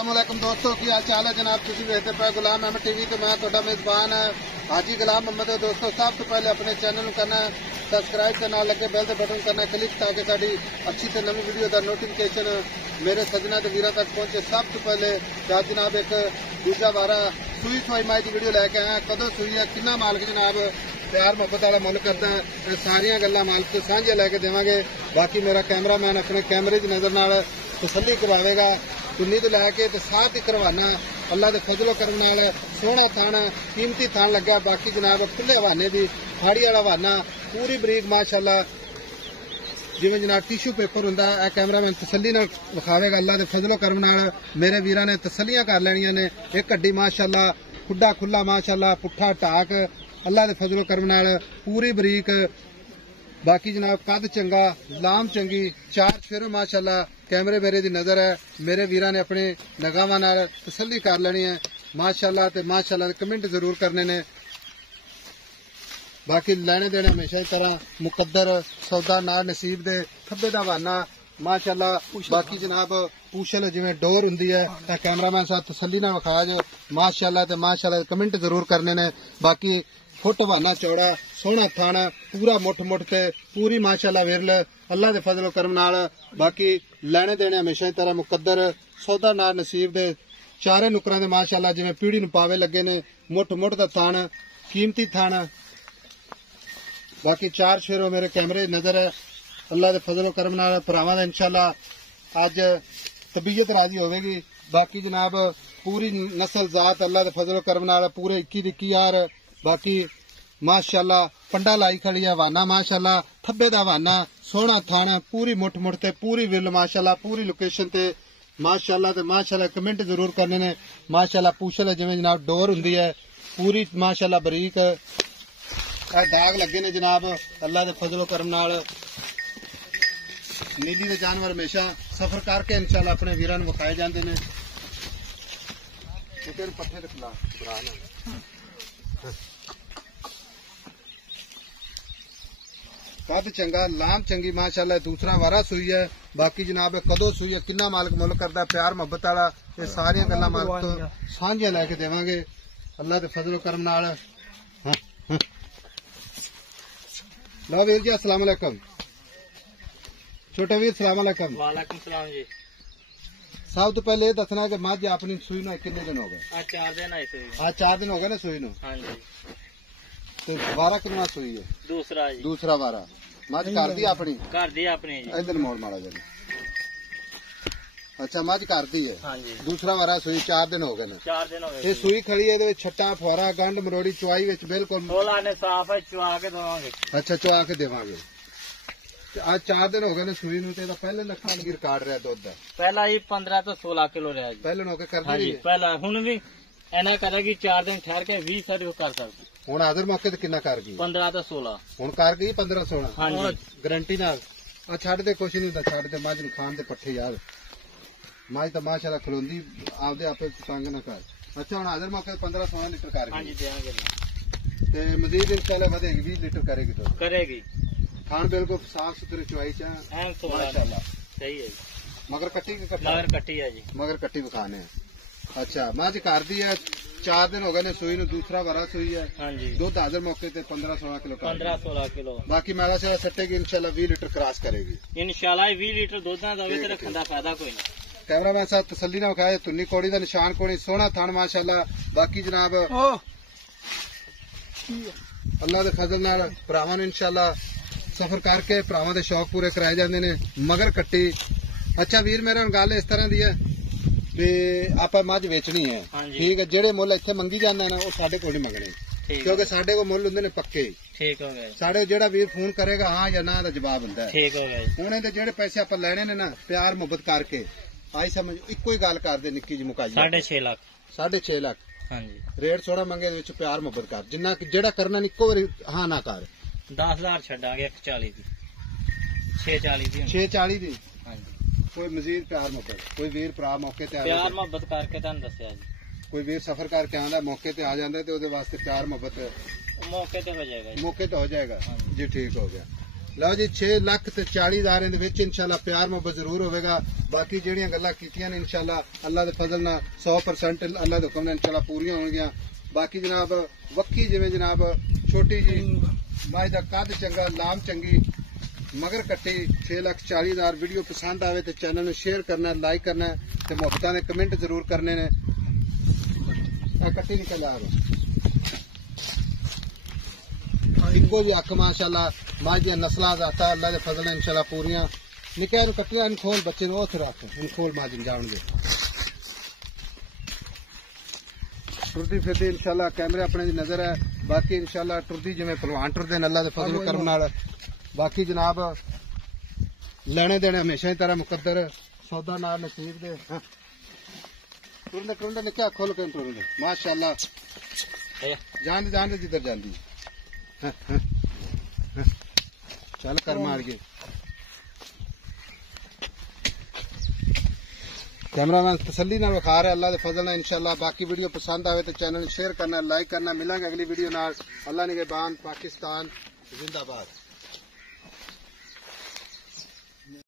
अस्सलामुअलैकुम दोस्तों की हाल चाल है जनाब। तुम देखते पे गुलाम अहमद टीवी तो मैं थोड़ा मेजबान हाजी गुलाम अहमद। दोस्तों सब तो पहले अपने चैनल को करना सबसक्राइब के नाल लगे बेल के बटन करना क्लिक ताकि साड़ी अच्छी से नवी वीडियो का नोटिफिकेशन मेरे सजना के वीर तक पहुंचे। सब तो पहले जनाब एक दूसरा बारा सूई सवाई माई की वीडियो लैके आया। कदों सूई है कितना मालिक जनाब प्यार मुहब्बत वाला मुल करता है सारिया गल्लां मालिक को सांझे लैके देवांगे। बाकी मेरा कैमरामैन अपने कैमरे की नजर नाल तसल्ली करवाएगा। तुन्नी तो लैके तो साथ ही करवाना अल्लाह के फजलो करम नाल सोहना थान कीमती थान लगा। बाकी जनाब खुले हवाने की फाड़ी वाला हवाना पूरी बरीक माशाअल्लाह जिवें जनाब टिशू पेपर हुंदा है कैमरामैन तसल्ली नाल विखावेगा। अल्लाह के फजलो करम नाल मेरे वीरां ने तसल्लियां कर लैणियां ने। एक हड्डी माशाअल्लाह खुड्डा खुला माशाअल्लाह पुट्ठा टाक अल्लाह के फजलो करम नाल पूरी बरीक। बाकी जनाब कद चंगा लाम चंगी चार शेरों माशाअल्लाह कैमरे मेरे दी नजर है। मेरे वीरां ने अपने नगावां नाल तसल्ली कर लेनी है माशाअल्लाह ते माशाअल्लाह कमेंट जरूर करने ने। बाकी लेने देने हमेशा की तरह मुकद्दर सौदा ना नसीब दे खब्बे दा वाना माशाअल्लाह। बाकी जनाब पूछल जिवें डोर हुंदी है तां कैमरामैन साहब तसल्ली ना विखा जो माशाअल्लाह ते माशाअल्लाह कमेंट जरूर करने ने। बाकी फुट वाना चौड़ा सोहना थाना पूरा मुठ मुठ ते पूरी माशाअल्लाह विरल अल्लाह के फजलो करम नाल। बाकी लेने देने हमेशा की तरह मुकद्दर सौदा ना नसीब दे चारे नुकरां दे माशाअल्लाह जिवें पीढ़ी नूं पावे लगे ने मुठ मुठ दा थान कीमती थान। बाकी चार शेरों मेरे कैमरे नजर है अल्लाह के फजलो करम नाल भरावां दा इंशाअल्लाह अज तबीयत राजी होवेगी। बाकी जनाब पूरी नस्ल जात अल्लाह के फजलो करम नाल पूरे 21 यार। बाकी माशाअल्लाह पंडा लाई खड़ी है वाना माशाअल्लाह थब्बे दा वाना सोहना थाना पूरी मुठ मुठ ते पूरी विल माशाअल्लाह पूरी लोकेशन ते माशाअल्लाह ते माशाअल्लाह कमेंट जरूर करने ने। माशाअल्लाह पूछल जिवें जनाब डोर हुंदी है पूरी माशाअल्लाह बरीक दाग लगे ने जनाब अल्लाह के फजलो करम नाल। नीली दे जानवर हमेशा सफर करके इंशाअल्लाह अपने वीरां नूं विखाए जांदे ने। पट्ठे ते खिला कद चंगा लाम चंगी माशाअल्लाह दूसरा वारा सुई है। बाकी जनाब कदों सुई है किन्ना मालिक मुल करदा प्यार मुहब्बत वाला ये सारियां गल्लां मालिक तो सांझियां लैके देवांगे अल्लाह के फजलो करम नाल। लो वीर जी अस्सलाम वालेकुम। छोटे वीर सलाम वालेकुम। वालेकुम सलाम जी। सब तो पहले ये दसना कि मझ अपनी सुई नूं कितने दिन हो गए? आज 4 दिन आए सुई। आज 4 दिन हो गए ना सुई नूं? हां जी। तो वारा कितना सुई है? दूसरा जी। दूसरा वारा मझ कर दी अपनी? कर दी अपनी जी। इधर मोड़ मारा जी। अच्छा मझ कर दी है? हाँ जी। दूसरा वारा सुई 4 दिन हो गए ने? 4 दिन हो गए। ये सुई खड़ी है इहदे छट्टा फुआरा गंढ मरोड़ी चुआई विच बिल्कुल थोड़ा ने साफ है चुआ के देवांगे। अच्छा चुआ के देवांगे। आज 4 दिन हो गए ने सुई नूं ते पहले लखा लगी रिकॉर्ड रहा दुध दा? पहला ही 15 तो 16 किलो रहा जी। पहले नौके कर दी पहला हुण भी एना करेगी 4 दिन ठहर के 20 सर कर सकती। हुण आदर मौके ते कितना कर गई? 15 तो 16 हुण कर गई 15 16। हां जी गारंटी नाल। आ छड्ड दे कुछ नहीं हुंदा छड्ड दे मझ नूं खान दे पट्ठे यार मझ तो माशाअल्लाह खलोंदी आपदे आपे तंग ना कर। अच्छा हुण आदर मौके 15 16 लीटर कर गई? हां जी देंगे ते मजीद इंशाअल्लाह वधेगी 20 लीटर करेगी तो करेगी। खान बिल्कुल साफ सुथरी चुआई चा माशाअल्लाह सही है। मगर कट्टी के मगर कट्टी है जी मगर कट्टी विखाने है। अच्छा मझ कर दी है 4 दिन हो गए ने सुई नूं दूसरा वारा सुई है। हाँ जी दुध हाजिर मौके ते 15 16 किलो 15 16 किलो। बाकी मैला से सटेगी इंशाल्लाह 20 लीटर क्रॉस करेगी इंशाल्लाह। 20 लीटर दूध ना दवे ते रखन दा फायदा कोई नहीं। कैमरामैन साहब तसल्ली ना विखाए तुन्नी कोड़ी दा निशान कोनी सोहना थान माशाअल्लाह। बाकी जनाब अल्लाह दे फजल नाल भरावां नूं इंशाल्लाह सफर करके भरावां दे शौक पूरे कराए जांदे ने मगर कट्टी। अच्छा वीर मेरा गल इस तरह दी है भी आपां मझ वेचनी है ठीक है जेड़े मुल इत्थे मंगी जांदे ने वो साडे कोल नहीं मंगने क्योंकि साडे को मुल हुंदे ने पक्के। ठीक हो गया। साडे जेड़ा वीर फोन करेगा हां या ना दा जवाब हुंदा है। ठीक हो गया। हुण इहदे जेड़े पैसे आपां लेने ने ना प्यार मुहब्बत करके आई समझ इक्को ही गल कर दे निक्की जी मुकाई 6.5 लाख 6.5 लाख। हां जी रेट थोड़ा मंगे दे विच प्यार मुहब्बत कर जिन्ना जेड़ा करना इक्को बारी हां ना कर 10,000 छड्डांगे 140 दी 640 दी 640 दी। हां जी कोई मजीद प्यार मुहब्बत कोई वीर भरा मौके ते प्यार मुहब्बत करके तुहानू दस्सिया जी कोई वीर सफर करके आंदा मौके ते आ जांदा ते ओदे वास्ते प्यार मुहब्बत मौके ते हो जाएगा जी। मौके ते हो जाएगा जी ठीक हो गया। लो जी 6,40,000 इंशाल्लाह प्यार मोहब्बत जरूर होगा। बाकी जड़ियां गल्लां कीतियां ने इंशाल्लाह अल्लाह दे फजल नाल 100% अल्लाह दे हुक्म नाल इंशाल्लाह पूरियां होणगियां। बाकी जनाब वक्की जिवें जनाब छोटी जी माई दा कद चंगा लाम चंगी मगर कट्टी 6,40,000। वीडियो पसंद आवे तो चैनल नूं शेयर करना, लाइक करना ते मुहब्बतां दे कमेंट जरूर करने ने। कट्टी निकल आ इनको जी अख माशाल्लाह माज दी नस्लां जाता अल्लाह दे फजल नाल इंशाल्लाह पूरियां। निक्के नु कट्टियां इन खोल बच्चे नु ओथ रख इन खोल माजिन जाण दे टुरदी फिरदी इंशाल्लाह कैमरे अपने दी नजर है। बाकी इंशाल्लाह टुरदी जिवें पहलवान टुरदे ने अल्लाह दे फजल करम नाल। बाकी जनाब लेने देने हमेशा ही तरह मुकद्दर सौदा नाल नसीब दे। टुरदे टुरदे निक्के खोल के टुरदे माशाल्लाह जान दे जिधर जांदी चल कर मार के कैमरामैन तसल्ली ना विखा रहा है अल्लाह के फजल है इंशाल्लाह। बाकी वीडियो पसंद आवे तो चैनल शेयर करना, लाइक करना। मिलेंगे अगली वीडियो नाल। अल्लाह निगहबान। पाकिस्तान जिंदाबाद।